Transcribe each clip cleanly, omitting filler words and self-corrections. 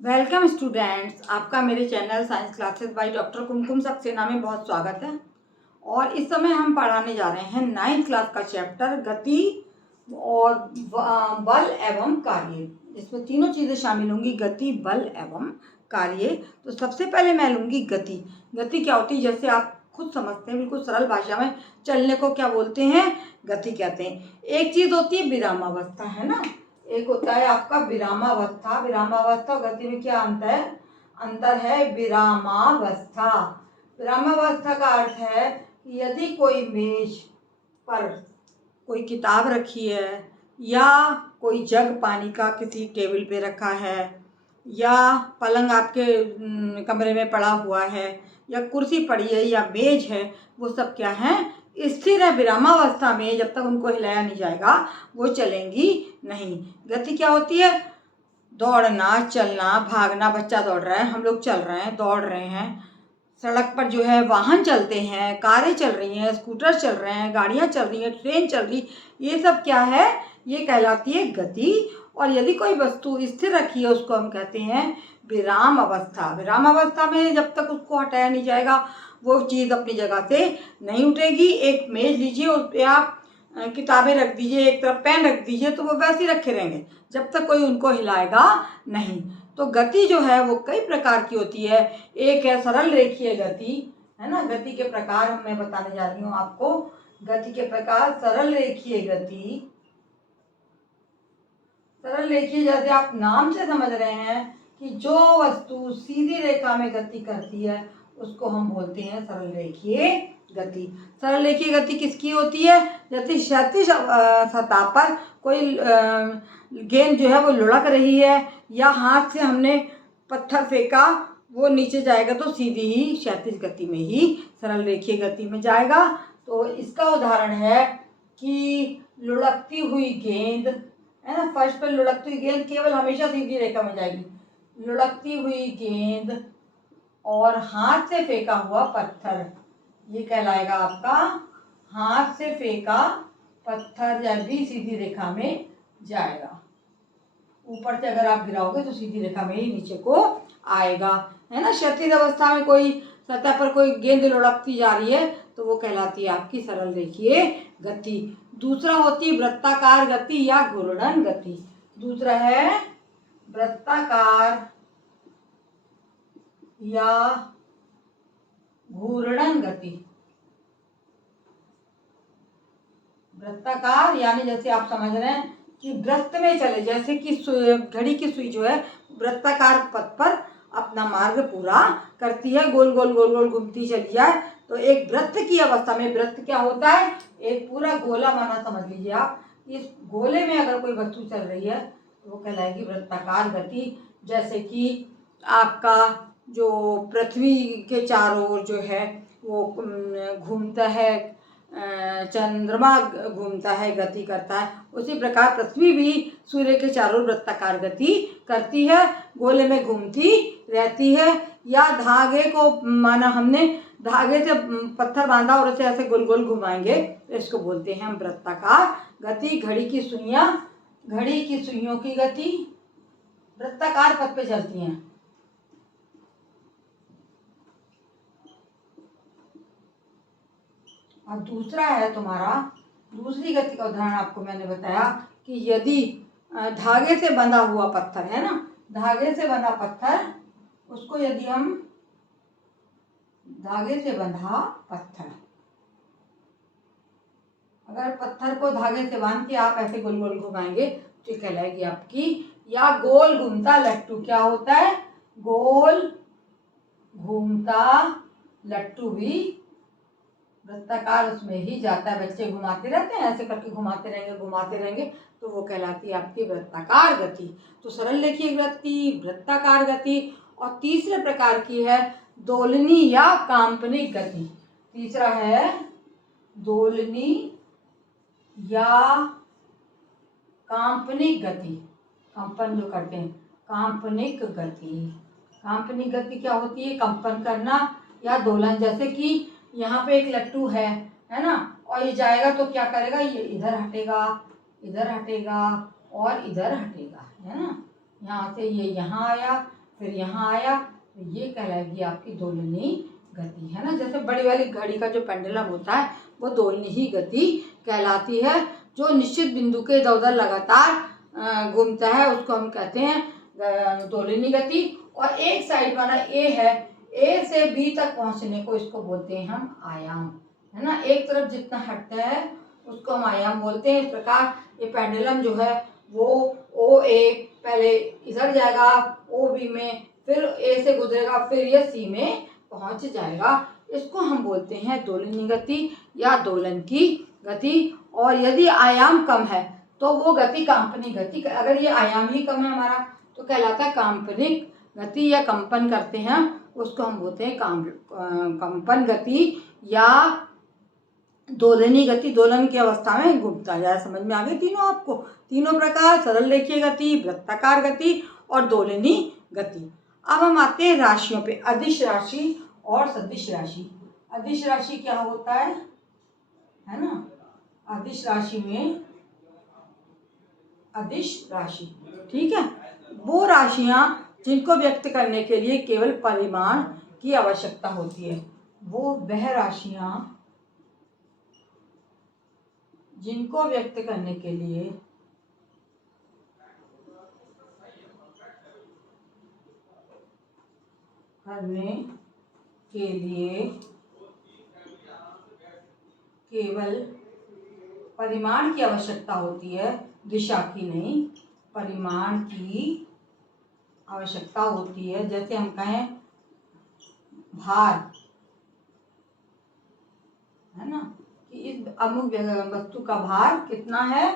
Welcome students, आपका मेरे channel science classes by doctor Kumkum Saxena में बहुत स्वागत है। और इस समय हम पढ़ाने जा रहे हैं 9th क्लास का चैप्टर गति और बल एवं कार्य, जिसमें तीनों चीज़ें शामिल होंगी, गति, बल एवं कार्य। तो सबसे पहले मैं लूँगी गति। गति क्या होती है, जैसे आप खुद समझते हैं, बिल्कुल सरल भाषा में चलने को क्या बोलते हैं, गति कहते हैं। एक चीज़ होती है विरामावस्था, है ना। एक होता है आपका विरामावस्था। विरामावस्था और गति में क्या अंतर है विरामावस्था। विरामावस्था का अर्थ है कि यदि कोई मेज पर कोई किताब रखी है, या कोई जग पानी का किसी टेबल पे रखा है, या पलंग आपके कमरे में पड़ा हुआ है, या कुर्सी पड़ी है, या मेज है, वो सब क्या है, स्थिर है। विरामावस्था में जब तक उनको हिलाया नहीं जाएगा वो चलेंगी नहीं। गति क्या होती है, दौड़ना, चलना, भागना। बच्चा दौड़ रहा है, हम लोग चल रहे हैं, दौड़ रहे हैं। सड़क पर जो है वाहन चलते हैं, कारें चल रही हैं, स्कूटर चल रहे हैं, गाड़ियाँ चल रही हैं, ट्रेन चल रही, ये सब क्या है, ये कहलाती है गति। और यदि कोई वस्तु स्थिर रखी है उसको हम कहते हैं विराम अवस्था। विराम अवस्था में जब तक उसको हटाया नहीं जाएगा वो चीज़ अपनी जगह से नहीं उठेगी। एक मेज लीजिए, उस पर आप किताबें रख दीजिए, एक तरफ पेन रख दीजिए, तो वो वैसे ही रखे रहेंगे जब तक कोई उनको हिलाएगा नहीं। तो गति जो है वो कई प्रकार की होती है। एक है सरल रेखीय गति, है ना। गति के प्रकार मैं बताने जा रही हूँ आपको। गति के प्रकार, सरल रेखीय गति। सरल रेखीय जैसे आप नाम से समझ रहे हैं कि जो वस्तु सीधी रेखा में गति करती है उसको हम बोलते हैं सरल रेखीय गति। सरल रेखीय गति किसकी होती है, जैसे क्षैतिज सतह पर कोई गेंद जो है वो लुढ़क रही है, या हाथ से हमने पत्थर फेंका, वो नीचे जाएगा तो सीधी ही क्षैतिज गति में ही, सरल रेखीय गति में जाएगा। तो इसका उदाहरण है कि लुढ़कती हुई गेंद, है ना। फर्श पर लुढ़कती हुई गेंद केवल हमेशा सीधी रेखा में जाएगी। लुढ़कती हुई गेंद और हाथ से फेंका हुआ पत्थर, ये कहलाएगा आपका हाथ से फेंका पत्थर, जब भी सीधी रेखा में जाएगा। ऊपर से अगर आप गिराओगे तो सीधी रेखा में ही नीचे को आएगा, है ना। क्षैतिज अवस्था में कोई सतह पर कोई गेंद लुढ़कती जा रही है तो वो कहलाती है आपकी सरल रेखीय गति। दूसरा होती है वृत्ताकार गति या घूर्णन गति। दूसरा है वृत्ताकार या घूर्णन गति। वृत्ताकार यानी जैसे आप समझ रहे हैं कि वृत्त में चले, जैसे कि घड़ी की सुई जो है वृत्ताकार पथ पर अपना मार्ग पूरा करती है, गोल गोल गोल गोल घूमती चली जाए। तो एक वृत्त की अवस्था में, वृत्त क्या होता है, एक पूरा गोला माना समझ लीजिए आप। इस गोले में अगर कोई वस्तु चल रही है तो वो कहलाएगी वृत्ताकार गति। जैसे कि आपका जो पृथ्वी के चारों ओर जो है वो घूमता है, चंद्रमा घूमता है, गति करता है, उसी प्रकार पृथ्वी भी सूर्य के चारों वृत्ताकार गति करती है, गोले में घूमती रहती है। या धागे को माना हमने, धागे से पत्थर बांधा और उसे ऐसे गोल गोल घुमाएंगे तो इसको बोलते हैं हम वृत्ताकार गति। घड़ी की सुइयों की गति वृत्ताकार पथ पे चलती हैं। और दूसरा है तुम्हारा, दूसरी गति का उदाहरण आपको मैंने बताया कि यदि धागे से बंधा हुआ पत्थर है ना, धागे से बंधा पत्थर, उसको यदि हम धागे से बंधा पत्थर, अगर पत्थर को धागे से बांध के आप ऐसे गोल गोल घुमाएंगे तो कहलाएगी आपकी, या गोल घूमता लट्टू। क्या होता है, गोल घूमता लट्टू भी वृत्ताकार उसमें ही जाता है। बच्चे घुमाते रहते हैं, ऐसे करके घुमाते रहेंगे तो वो कहलाती है आपकी वृत्ताकार गति। तो सरल रेखीय गति, वृत्ताकार गति। और तीसरे प्रकार की है दोलनी या काल्पनिक गति। तीसरा है दोलनी या काल्पनिक गति, कंपन जो करते हैं, काल्पनिक गति। काल्पनिक गति क्या होती है, कंपन करना या दोलन। जैसे कि यहाँ पे एक लट्टू है ना, और ये जाएगा तो क्या करेगा, ये इधर हटेगा और इधर हटेगा, है ना। यहाँ से ये यहाँ आया, फिर यहाँ आया, तो ये कहलाएगी आपकी दोलनी गति, है ना। जैसे बड़ी वाली घड़ी का जो पेंडुलम होता है वो दोलनी ही गति कहलाती है। जो निश्चित बिंदु के इधर उधर लगातार घूमता है उसको हम कहते हैं दोलनी गति। और एक साइड वाला ए है, ए से बी तक पहुंचने को इसको बोलते हैं हम आयाम, है ना। एक तरफ जितना हटता है उसको हम आयाम बोलते हैं। इस प्रकार ये पेंडुलम जो है वो ओ ए पहले इधर जाएगा ओ बी में, फिर ए से गुजरेगा, फिर ये सी में पहुंच जाएगा। इसको हम बोलते हैं दोलनी गति या दोलन की गति। और यदि आयाम कम है तो वो गति कांपनिक गति, अगर ये आयाम ही कम है हमारा तो कहलाता है कांपनिक गति या कंपन करते हैं, उसको हम बोलते हैं कंपन गति या दोलनी गति। दोलन की अवस्था में घूमता है। समझ में आ गई तीनों आपको, तीनों प्रकार, सरल रेखीय गति, वृत्ताकार गति और दोलनी गति। अब हम आते हैं राशियों पे, अदिश राशि और सदिश राशि। अदिश राशि क्या होता है ना। अदिश राशि में अदिश राशि, ठीक है, वो राशियां जिनको व्यक्त करने के लिए केवल परिमाण की आवश्यकता होती है। वो वह राशियां जिनको व्यक्त करने के लिए केवल परिमाण की आवश्यकता होती है, दिशा की नहीं, परिमाण की आवश्यकता होती है। जैसे हम कहें भार, है ना, कि इस अमुक वस्तु का भार कितना है,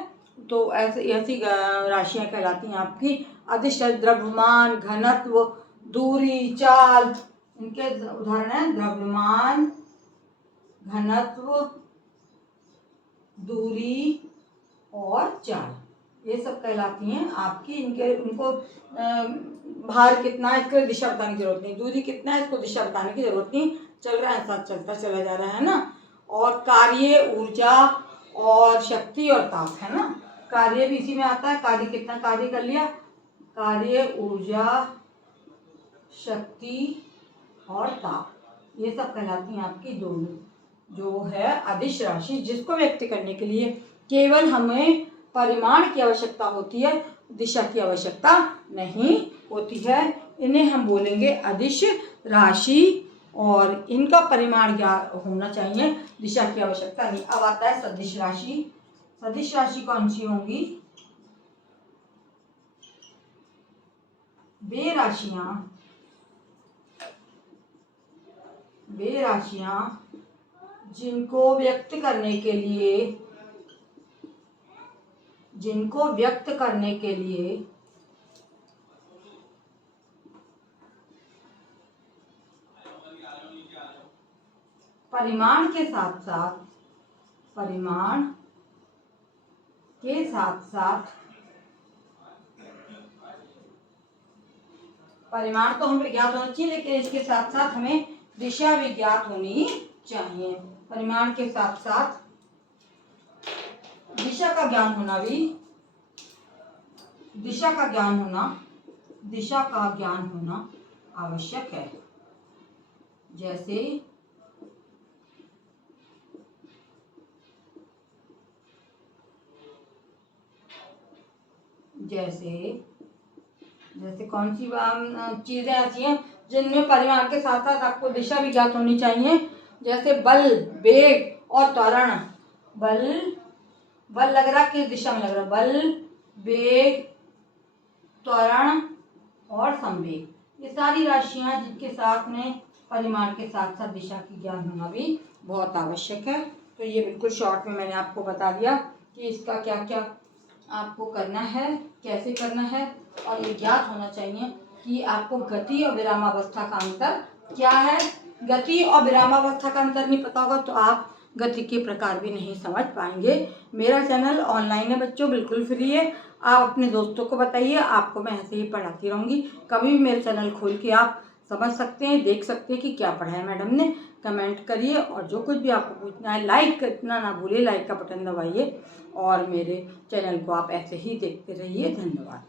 तो ऐसी राशियां कहलाती हैं आपकी अदिश। द्रव्यमान, घनत्व, दूरी, चाल, इनके उदाहरण हैं द्रव्यमान, घनत्व, दूरी और चाल, ये सब कहलाती हैं आपकी। उनको भार कितना है इसको दिशा बताने की जरूरत नहीं, दूरी कितना है इसको दिशा बताने की जरूरत नहीं, चल रहा है साथ चलता चला जा रहा है ना। और कार्य, ऊर्जा और शक्ति और ताप, है ना। कार्य भी इसी में आता है, कार्य कितना कार्य कर लिया, कार्य, ऊर्जा, शक्ति और ताप, ये सब कहलाती हैं आपकी दोनों जो है अदिश राशि, जिसको व्यक्त करने के लिए केवल हमें परिमाण की आवश्यकता होती है, दिशा की आवश्यकता नहीं होती है। इन्हें हम बोलेंगे अदिश राशि और इनका परिमाण क्या होना चाहिए, दिशा की आवश्यकता नहीं। अब आता है सदिश राशि। सदिश राशि कौन सी होंगी, वे राशियां जिनको व्यक्त करने के लिए परिमाण के साथ साथ परिमाण तो हमें ज्ञात होना चाहिए, लेकिन इसके साथ साथ हमें दिशा भी ज्ञात होनी चाहिए। परिमाण के साथ साथ दिशा का ज्ञान होना आवश्यक है। जैसे कौन सी चीजें ऐसी हैं जिनमें परिमाण के साथ साथ आपको दिशा भी ज्ञात होनी चाहिए। जैसे बल, वेग और त्वरण। बल लग रहा, किस दिशा में लग रहा, बल, वेग, त्वरण और संवेग, ये सारी राशियां जिनके साथ में परिमाण के साथ साथ दिशा की ज्ञान होना भी बहुत आवश्यक है। तो ये बिल्कुल शॉर्ट में मैंने आपको बता दिया कि इसका क्या क्या आपको करना है, कैसे करना है, और ये ज्ञात होना चाहिए कि आपको गति और विरामावस्था का अंतर क्या है। गति और विरामावस्था का अंतर नहीं पता होगा तो आप गति के प्रकार भी नहीं समझ पाएंगे। मेरा चैनल ऑनलाइन है बच्चों, बिल्कुल फ्री है। आप अपने दोस्तों को बताइए, आपको मैं ऐसे ही पढ़ाती रहूँगी। कभी भी मेरे चैनल खोल के आप समझ सकते हैं, देख सकते हैं कि क्या पढ़ाया मैडम ने। कमेंट करिए और जो कुछ भी आपको पूछना है लाइक करना ना भूलिए, लाइक का बटन दबाइए और मेरे चैनल को आप ऐसे ही देखते रहिए। धन्यवाद।